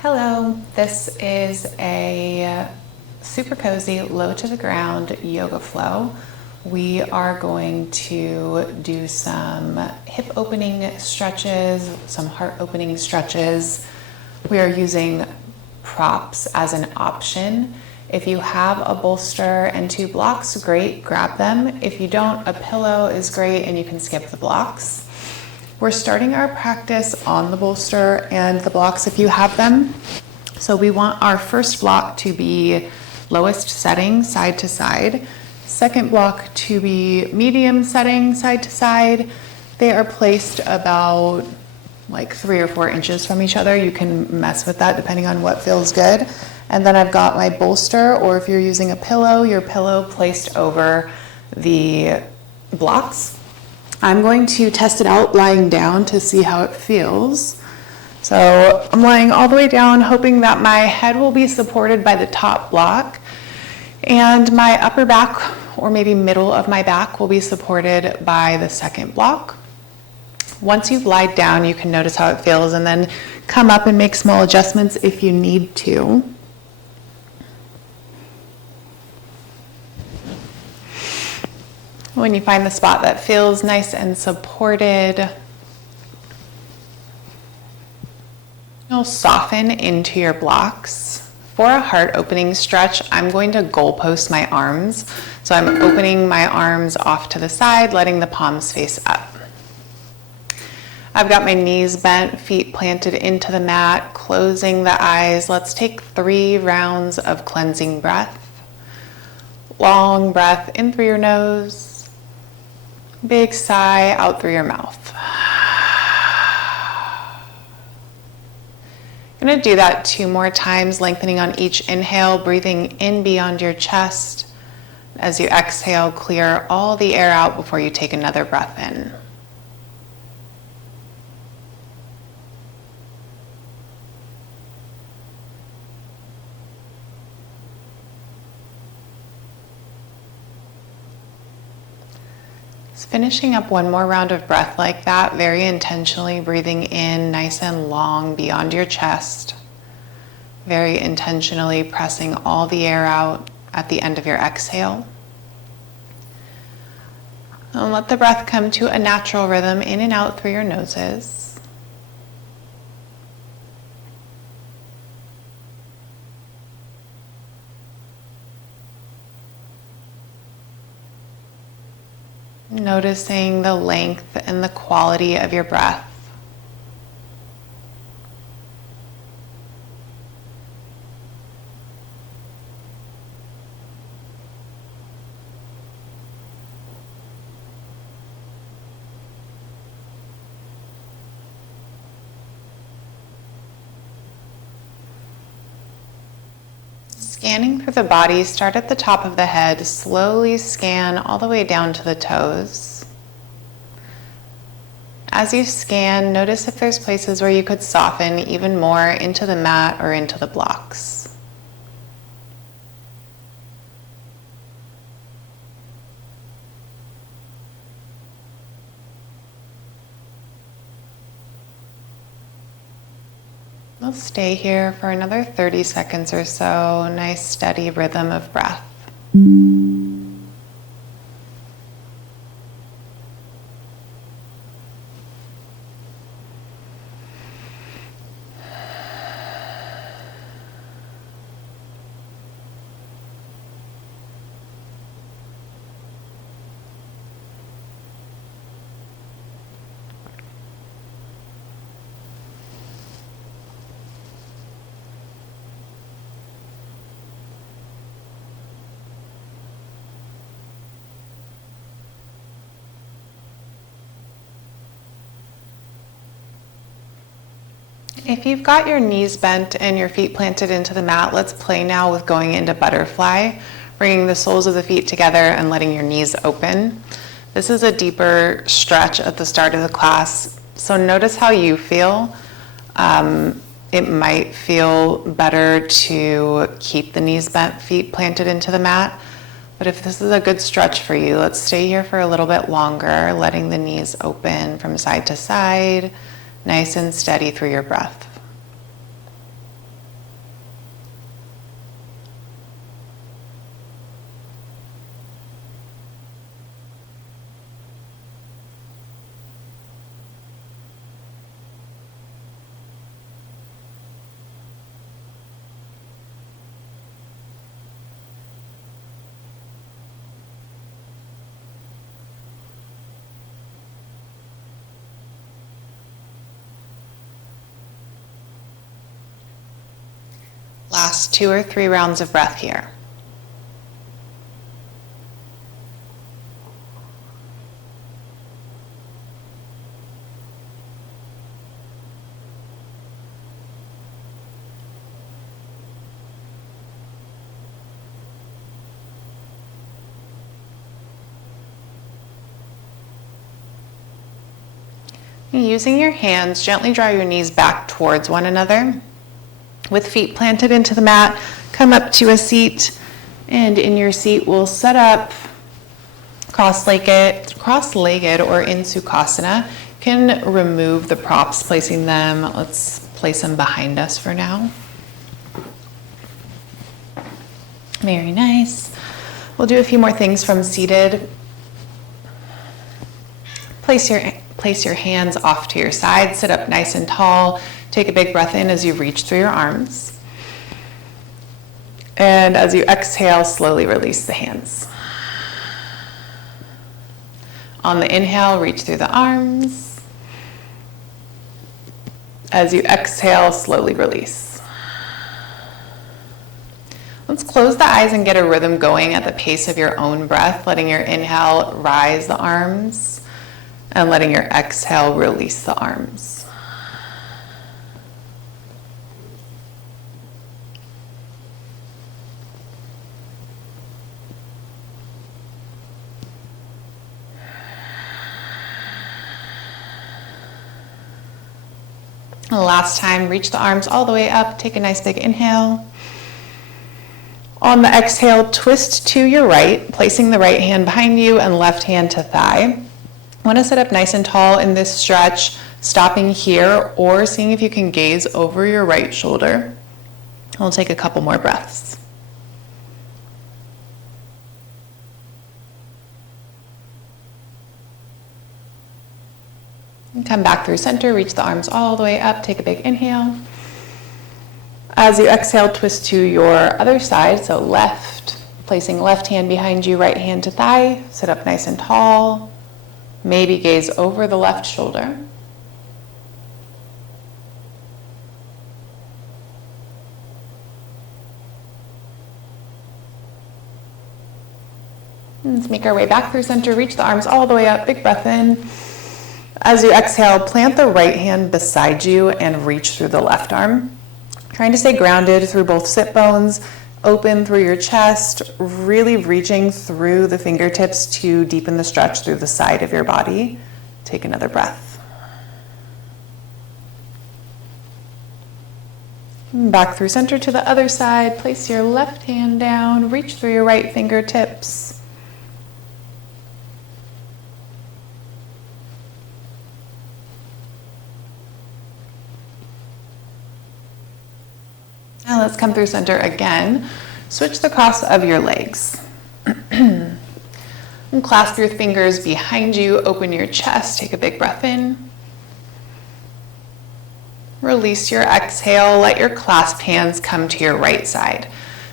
Hello, this is a super cozy, low to the ground yoga flow. We are going to do some hip opening stretches, some heart opening stretches. We are using props as an option. If you have a bolster and 2 blocks, great, grab them. If you don't, a pillow is great and you can skip the blocks. We're starting our practice on the bolster and the blocks if you have them. So we want our first block to be lowest setting, side to side. Second block to be medium setting, side to side. They are placed about like 3 or 4 inches from each other. You can mess with that depending on what feels good. And then I've got my bolster, or if you're using a pillow, your pillow placed over the blocks. I'm going to test it out lying down to see how it feels. So I'm lying all the way down, hoping that my head will be supported by the top block and my upper back, or maybe middle of my back, will be supported by the second block. Once you've lied down, you can notice how it feels and then come up and make small adjustments if you need to. When you find the spot that feels nice and supported, you'll soften into your blocks. For a heart opening stretch, I'm going to goalpost my arms. So I'm opening my arms off to the side, letting the palms face up. I've got my knees bent, feet planted into the mat, closing the eyes. Let's take 3 rounds of cleansing breath. Long breath in through your nose. Big sigh out through your mouth. I'm going to do that 2 more times, lengthening on each inhale, breathing in beyond your chest. As you exhale, clear all the air out before you take another breath in. Finishing up 1 more round of breath like that, very intentionally breathing in nice and long beyond your chest. Very intentionally pressing all the air out at the end of your exhale. And let the breath come to a natural rhythm in and out through your noses. Noticing the length and the quality of your breath. Scanning through the body, start at the top of the head, slowly scan all the way down to the toes. As you scan, notice if there's places where you could soften even more into the mat or into the blocks. We'll stay here for another 30 seconds or so. Nice steady rhythm of breath. If you've got your knees bent and your feet planted into the mat, let's play now with going into butterfly, bringing the soles of the feet together and letting your knees open. This is a deeper stretch at the start of the class, so notice how you feel. It might feel better to keep the knees bent, feet planted into the mat, but if this is a good stretch for you, let's stay here for a little bit longer, letting the knees open from side to side. Nice and steady through your breath. Last 2 or 3 rounds of breath here. Using your hands, gently draw your knees back towards one another. With feet planted into the mat, come up to a seat, and in your seat we'll set up cross-legged or in Sukhasana. You can remove the props, placing them, let's place them behind us for now. Very nice. We'll do a few more things from seated. Place your hands off to your side, sit up nice and tall. Take a big breath in as you reach through your arms. And as you exhale, slowly release the hands. On the inhale, reach through the arms. As you exhale, slowly release. Let's close the eyes and get a rhythm going at the pace of your own breath, letting your inhale rise the arms and letting your exhale release the arms. Last time, reach the arms all the way up. Take a nice big inhale. On the exhale, twist to your right, placing the right hand behind you and left hand to thigh. Want to sit up nice and tall in this stretch, stopping here or seeing if you can gaze over your right shoulder. We'll take a couple more breaths. And come back through center, reach the arms all the way up, take a big inhale. As you exhale, twist to your other side, so left, placing left hand behind you, right hand to thigh, sit up nice and tall. Maybe gaze over the left shoulder. Let's make our way back through center, reach the arms all the way up, big breath in. As you exhale, plant the right hand beside you and reach through the left arm. Trying to stay grounded through both sit bones, open through your chest, really reaching through the fingertips to deepen the stretch through the side of your body. Take another breath. Back through center to the other side. Place your left hand down, reach through your right fingertips. Now let's come through center again. Switch the cross of your legs. And clasp your fingers behind you, open your chest, take a big breath in. Release your exhale, let your clasp hands come to your right side.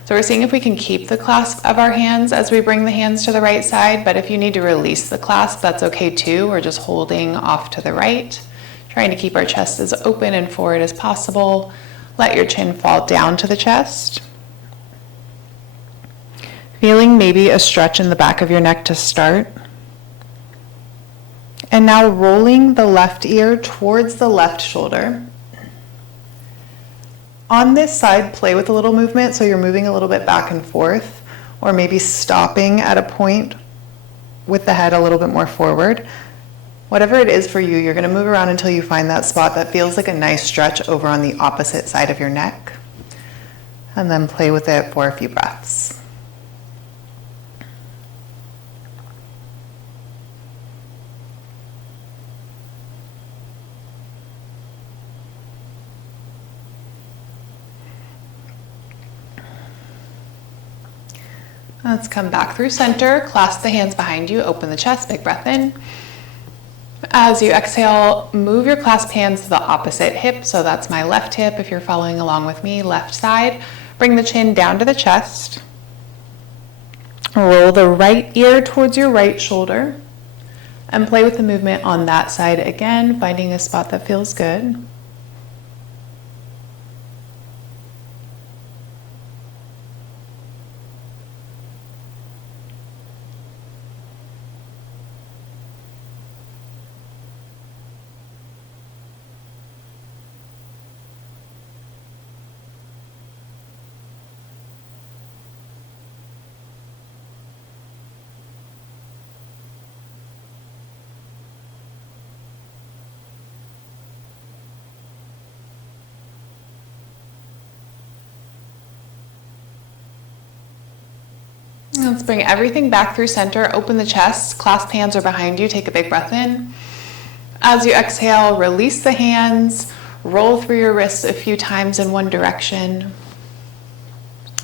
So we're seeing if we can keep the clasp of our hands as we bring the hands to the right side, but if you need to release the clasp, that's okay too. We're just holding off to the right, trying to keep our chest as open and forward as possible. Let your chin fall down to the chest. Feeling maybe a stretch in the back of your neck to start. And now rolling the left ear towards the left shoulder. On this side, play with a little movement, so you're moving a little bit back and forth, or maybe stopping at a point with the head a little bit more forward. Whatever it is for you, you're going to move around until you find that spot that feels like a nice stretch over on the opposite side of your neck. And then play with it for a few breaths. Let's come back through center, clasp the hands behind you, open the chest, big breath in. As you exhale, move your clasped hands to the opposite hip. So that's my left hip if you're following along with me, left side. Bring the chin down to the chest. Roll the right ear towards your right shoulder and play with the movement on that side again, finding a spot that feels good. Let's bring everything back through center, open the chest, clasp hands are behind you, take a big breath in. As you exhale, release the hands, roll through your wrists a few times in one direction.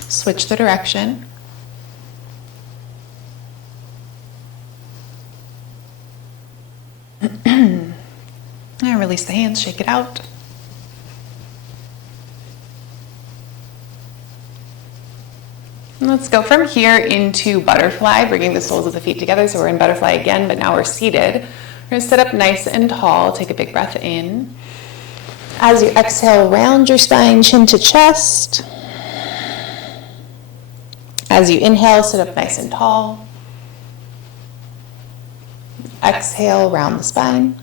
Switch the direction. And release the hands, shake it out. Let's go from here into butterfly, bringing the soles of the feet together. So we're in butterfly again, but now we're seated. We're going to sit up nice and tall. Take a big breath in. As you exhale, round your spine, chin to chest. As you inhale, sit up nice and tall. Exhale, round the spine.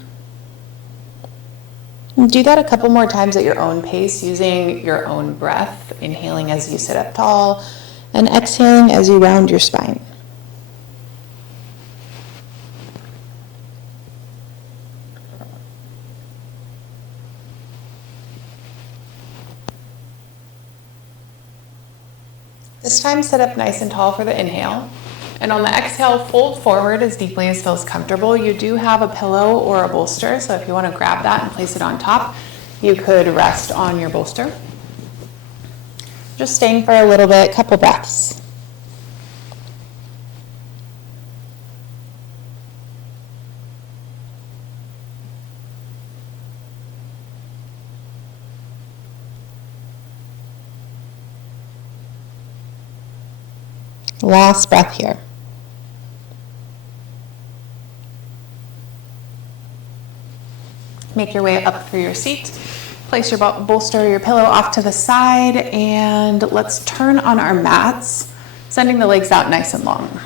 Do that a couple more times at your own pace, using your own breath, inhaling as you sit up tall, and exhaling as you round your spine. This time, sit up nice and tall for the inhale. And on the exhale, fold forward as deeply as feels comfortable. You do have a pillow or a bolster, so if you want to grab that and place it on top, you could rest on your bolster. Just staying for a little bit, couple breaths. Last breath here. Make your way up through your seat. Place your bolster or your pillow off to the side, and let's turn on our mats, sending the legs out nice and long.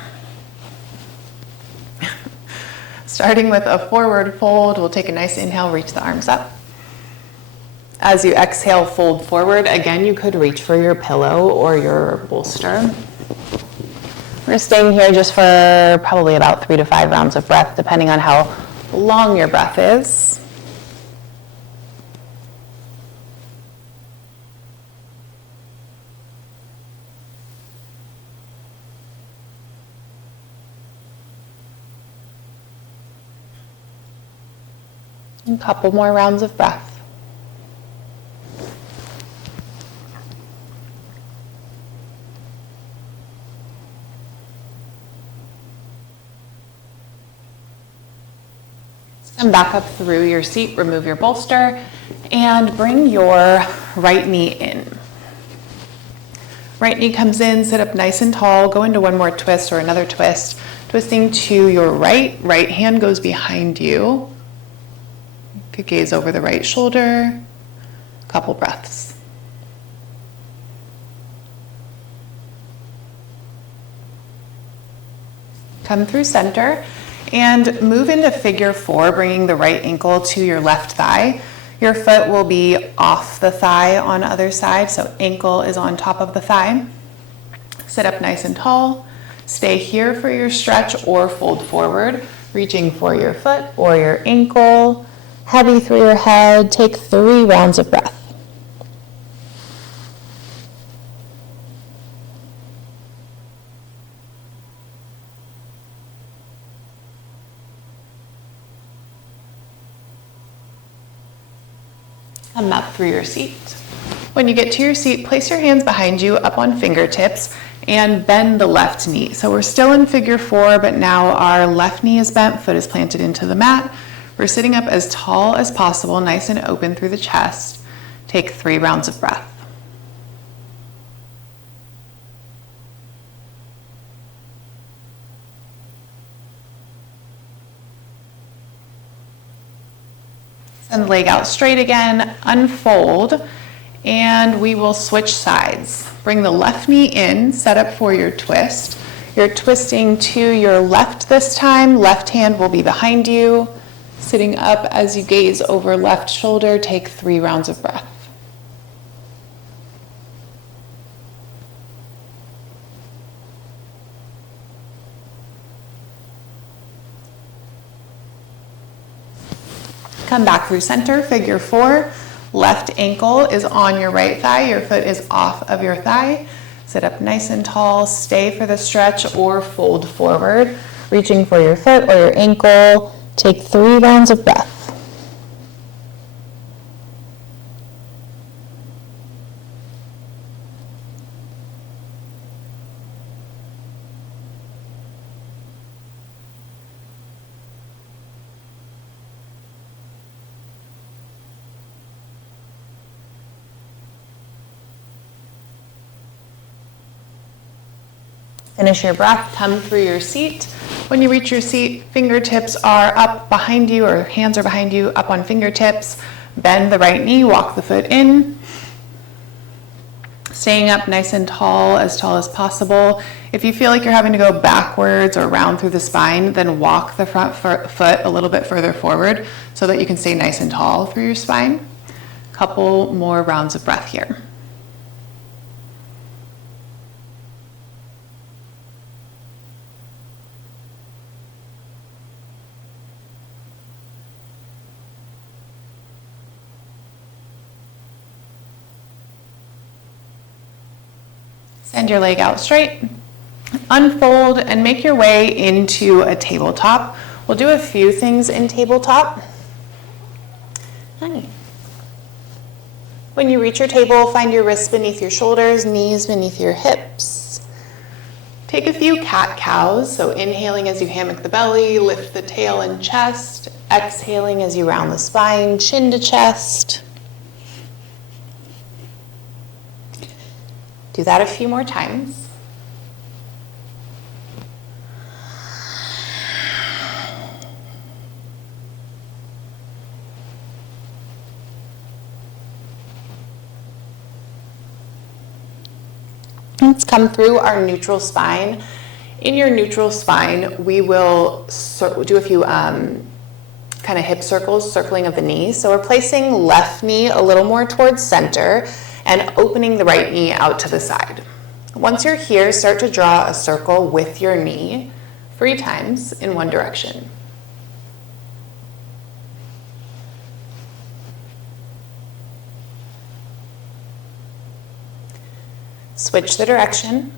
Starting with a forward fold, we'll take a nice inhale, reach the arms up. As you exhale, fold forward. Again, you could reach for your pillow or your bolster. We're staying here just for probably about 3 to 5 rounds of breath, depending on how long your breath is. A couple more rounds of breath. Come back up through your seat, remove your bolster, and bring your right knee in. Right knee comes in, sit up nice and tall, go into one more twist or another twist. Twisting to your right hand goes behind you. You could gaze over the right shoulder, couple breaths. Come through center. And move into figure 4, bringing the right ankle to your left thigh. Your foot will be off the thigh on the other side, so ankle is on top of the thigh. Sit up nice and tall. Stay here for your stretch or fold forward, reaching for your foot or your ankle. Heavy through your head. Take 3 rounds of breath. Come up through your seat. When you get to your seat, place your hands behind you up on fingertips and bend the left knee. So we're still in figure 4, but now our left knee is bent, foot is planted into the mat. We're sitting up as tall as possible, nice and open through the chest. Take 3 rounds of breath. Send the leg out straight again, unfold, and we will switch sides. Bring the left knee in, set up for your twist. You're twisting to your left this time, left hand will be behind you. Sitting up as you gaze over left shoulder, take 3 rounds of breath. Come back through center, figure 4. Left ankle is on your right thigh, your foot is off of your thigh. Sit up nice and tall, stay for the stretch or fold forward, reaching for your foot or your ankle. Take 3 rounds of breath. Finish your breath, come through your seat. When you reach your seat, fingertips are up behind you or hands are behind you, up on fingertips. Bend the right knee, walk the foot in. Staying up nice and tall as possible. If you feel like you're having to go backwards or round through the spine, then walk the front foot a little bit further forward so that you can stay nice and tall through your spine. Couple more rounds of breath here. Send your leg out straight, unfold, and make your way into a tabletop. We'll do a few things in tabletop. Hi. When you reach your table, find your wrists beneath your shoulders, knees beneath your hips. Take a few cat-cows, so inhaling as you hammock the belly, lift the tail and chest, exhaling as you round the spine, chin to chest. Do that a few more times. Let's come through our neutral spine. In your neutral spine, we will do a few kind of hip circles, circling of the knees. So we're placing left knee a little more towards center and opening the right knee out to the side. Once you're here, start to draw a circle with your knee 3 times in one direction. Switch the direction.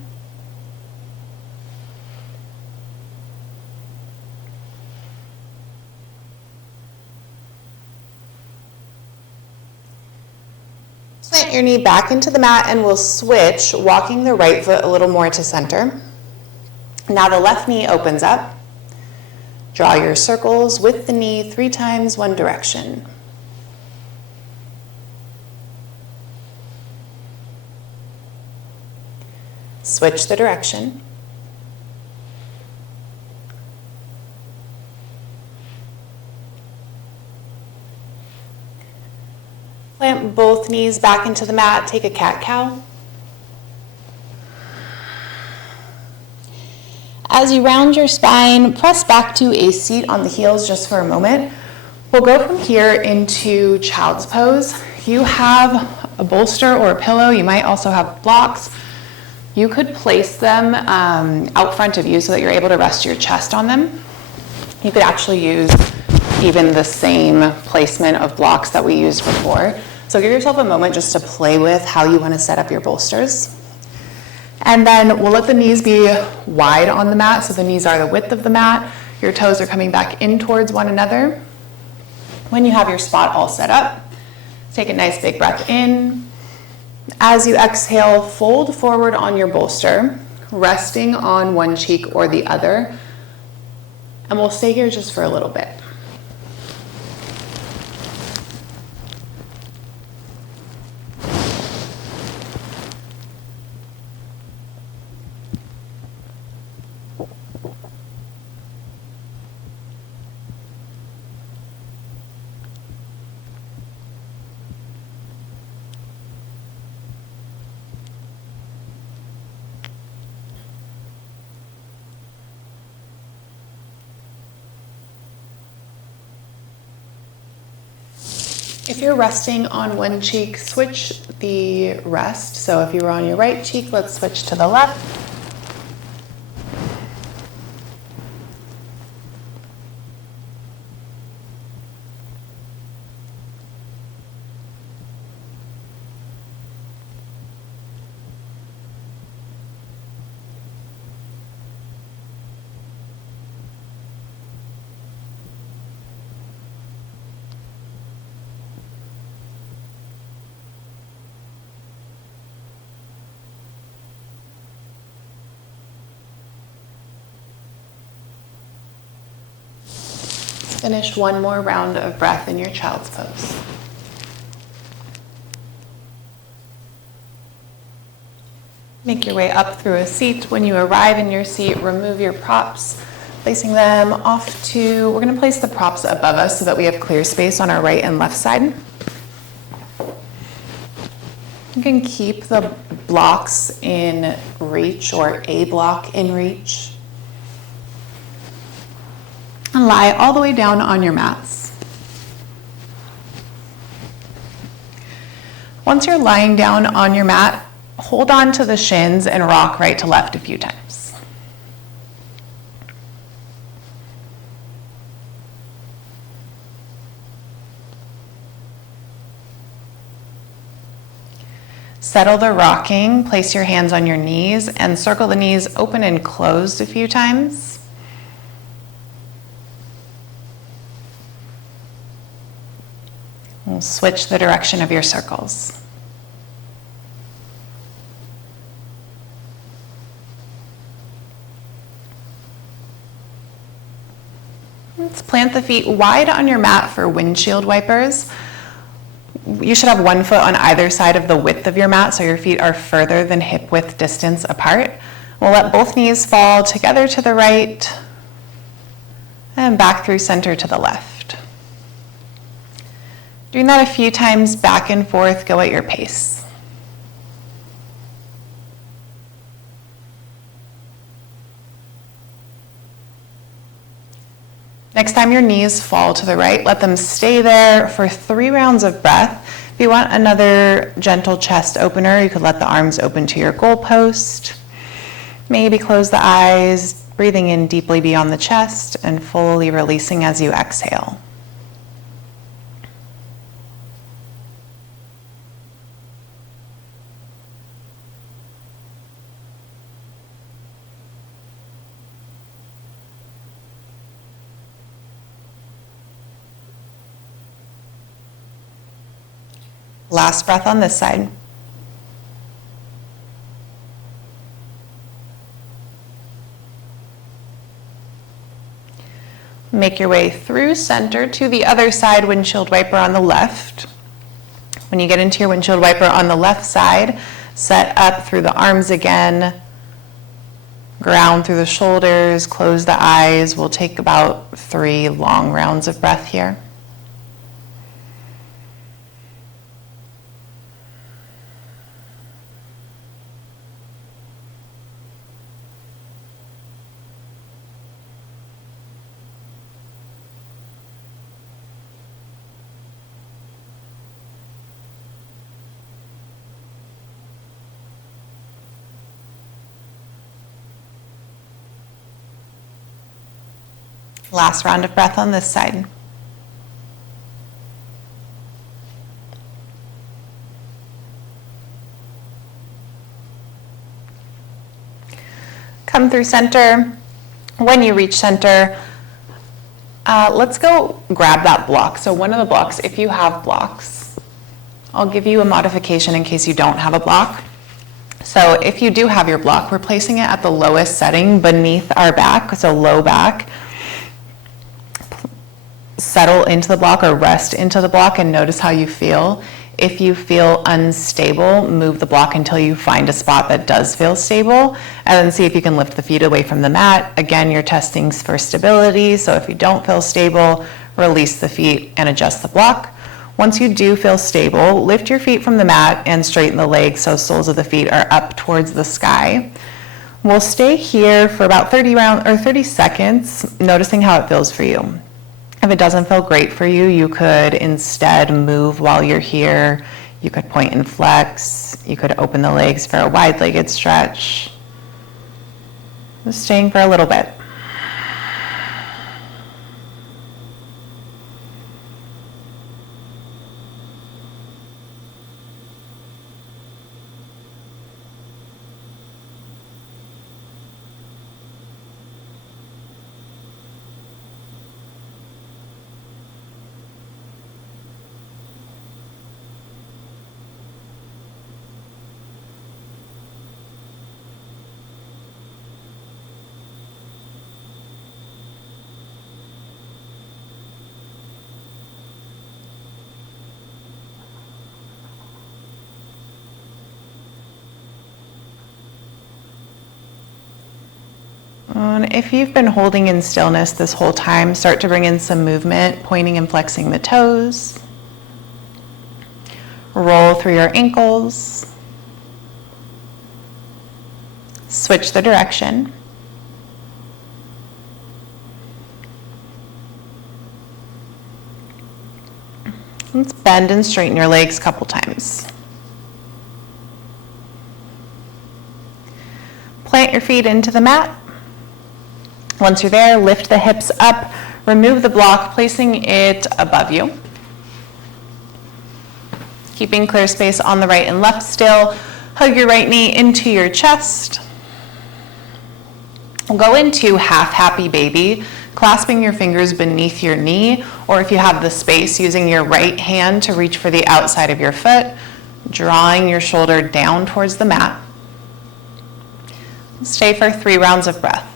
Plant your knee back into the mat and we'll switch, walking the right foot a little more to center. Now the left knee opens up. Draw your circles with the knee 3 times one direction. Switch the direction. Plant both knees back into the mat, take a cat-cow. As you round your spine, press back to a seat on the heels just for a moment. We'll go from here into child's pose. You have a bolster or a pillow, you might also have blocks. You could place them out front of you so that you're able to rest your chest on them. You could actually use even the same placement of blocks that we used before. So give yourself a moment just to play with how you want to set up your bolsters. And then we'll let the knees be wide on the mat, so the knees are the width of the mat. Your toes are coming back in towards one another. When you have your spot all set up, take a nice big breath in. As you exhale, fold forward on your bolster, resting on one cheek or the other. And we'll stay here just for a little bit. If you're resting on one cheek, switch the rest. So if you were on your right cheek, let's switch to the left. Finish one more round of breath in your child's pose. Make your way up through a seat. When you arrive in your seat, remove your props, placing them off to, we're gonna place the props above us so that we have clear space on our right and left side. You can keep the blocks in reach or a block in reach. And lie all the way down on your mats. Once you're lying down on your mat, hold on to the shins and rock right to left a few times. Settle the rocking, place your hands on your knees and circle the knees open and closed a few times. We'll switch the direction of your circles. Let's plant the feet wide on your mat for windshield wipers. You should have 1 foot on either side of the width of your mat, so your feet are further than hip width distance apart. We'll let both knees fall together to the right and back through center to the left. Doing that a few times back and forth, go at your pace. Next time your knees fall to the right, let them stay there for 3 rounds of breath. If you want another gentle chest opener, you could let the arms open to your goalpost. Maybe close the eyes, breathing in deeply beyond the chest and fully releasing as you exhale. Last breath on this side. Make your way through center to the other side, windshield wiper on the left. When you get into your windshield wiper on the left side, set up through the arms again, ground through the shoulders, close the eyes. We'll take about 3 long rounds of breath here. Last round of breath on this side. Come through center. When you reach center, let's go grab that block. So one of the blocks, if you have blocks, I'll give you a modification in case you don't have a block. So if you do have your block, we're placing it at the lowest setting beneath our back, so low back. Settle into the block or rest into the block and notice how you feel. If you feel unstable, move the block until you find a spot that does feel stable, and then see if you can lift the feet away from the mat. Again, you're testing for stability, so if you don't feel stable, release the feet and adjust the block. Once you do feel stable, lift your feet from the mat and straighten the legs so soles of the feet are up towards the sky. We'll stay here for about 30 seconds, noticing how it feels for you. If it doesn't feel great for you, you could instead move while you're here. You could point and flex. You could open the legs for a wide-legged stretch. Just staying for a little bit. And if you've been holding in stillness this whole time, start to bring in some movement, pointing and flexing the toes. Roll through your ankles. Switch the direction. Let's bend and straighten your legs a couple times. Plant your feet into the mat. Once you're there, lift the hips up, remove the block, placing it above you. Keeping clear space on the right and left still. Hug your right knee into your chest. We'll go into half happy baby, clasping your fingers beneath your knee, or if you have the space, using your right hand to reach for the outside of your foot, drawing your shoulder down towards the mat. Stay for 3 rounds of breath.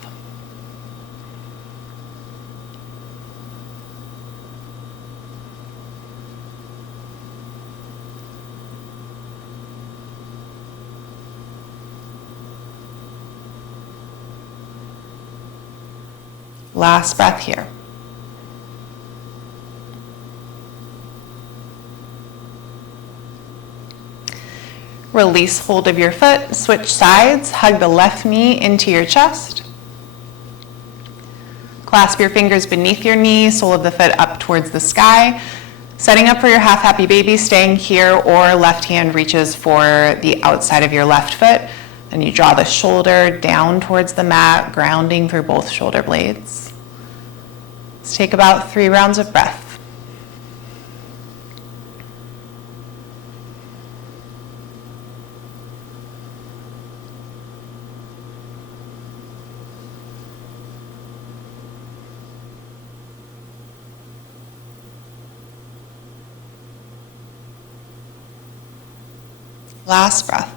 Last breath here. Release hold of your foot, switch sides, hug the left knee into your chest. Clasp your fingers beneath your knee, sole of the foot up towards the sky. Setting up for your half happy baby, staying here, or left hand reaches for the outside of your left foot. Then you draw the shoulder down towards the mat, grounding through both shoulder blades. Let's take about 3 rounds of breath. Last breath.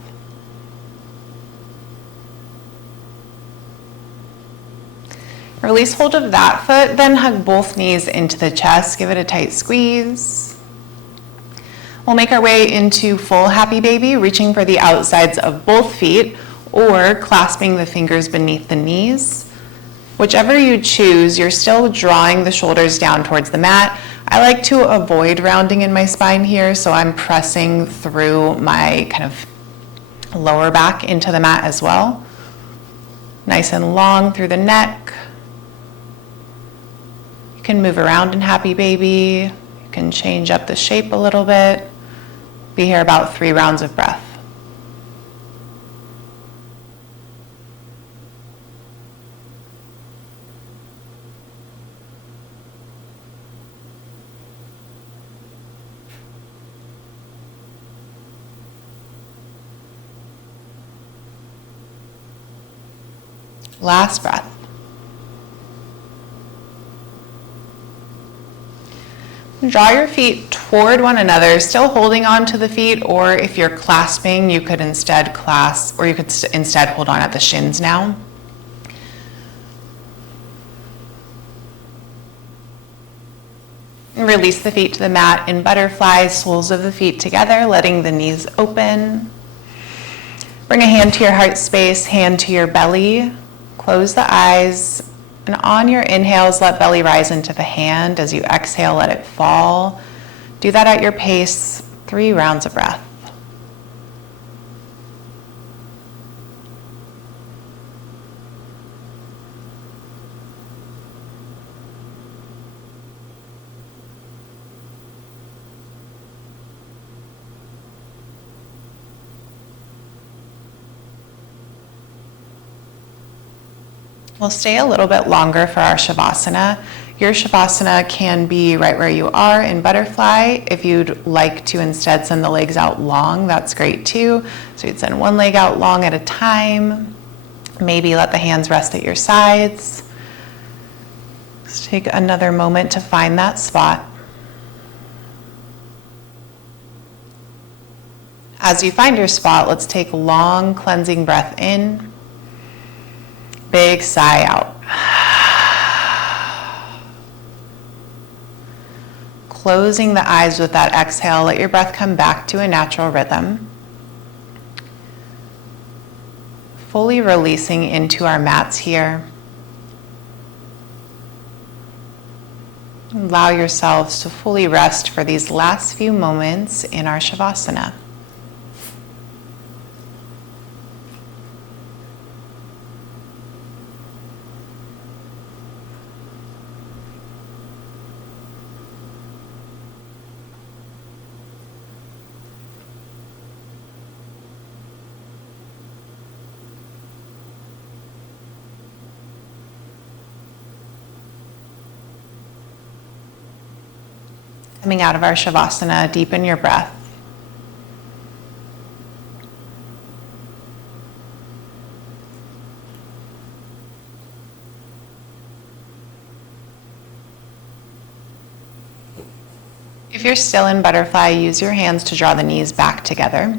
Release hold of that foot, then hug both knees into the chest. Give it a tight squeeze. We'll make our way into full happy baby, reaching for the outsides of both feet or clasping the fingers beneath the knees. Whichever you choose, you're still drawing the shoulders down towards the mat. I like to avoid rounding in my spine here, so I'm pressing through my kind of lower back into the mat as well. Nice and long through the neck. You can move around in happy baby. You can change up the shape a little bit. Be here about 3 rounds of breath. Last breath. Draw your feet toward one another, still holding on to the feet, or if you're clasping, you could instead clasp, or you could instead hold on at the shins now. And release the feet to the mat in butterfly, soles of the feet together, letting the knees open. Bring a hand to your heart space, hand to your belly. Close the eyes, and on your inhales, let belly rise into the hand. As you exhale, let it fall. Do that at your pace, 3 rounds of breath. We'll stay a little bit longer for our Shavasana. Your Shavasana can be right where you are in butterfly. If you'd like to instead send the legs out long, that's great too. So you'd send one leg out long at a time. Maybe let the hands rest at your sides. Let's take another moment to find that spot. As you find your spot, let's take a long cleansing breath in. Big sigh out. Closing the eyes with that exhale, let your breath come back to a natural rhythm. Fully releasing into our mats here. Allow yourselves to fully rest for these last few moments in our Shavasana. Coming out of our Shavasana, deepen your breath. If you're still in butterfly, use your hands to draw the knees back together.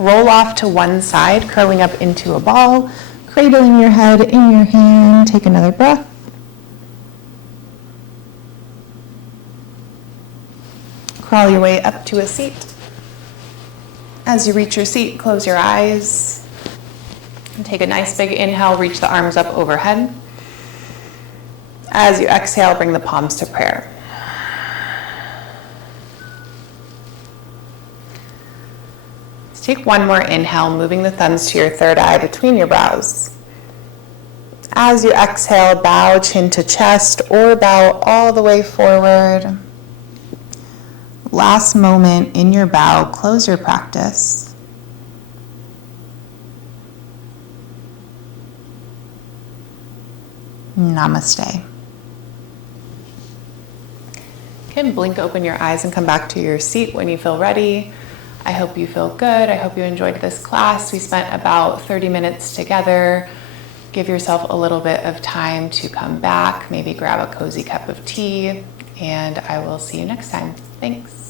Roll off to one side, curling up into a ball, cradling your head in your hand. Take another breath. Crawl your way up to a seat. As you reach your seat, close your eyes. And take a nice big inhale, reach the arms up overhead. As you exhale, bring the palms to prayer. Let's take one more inhale, moving the thumbs to your third eye between your brows. As you exhale, bow chin to chest or bow all the way forward. Last moment in your bow, close your practice. Namaste. You can blink open your eyes and come back to your seat when you feel ready. I hope you feel good. I hope you enjoyed this class. We spent about 30 minutes together. Give yourself a little bit of time to come back, maybe grab a cozy cup of tea, and I will see you next time. Thanks.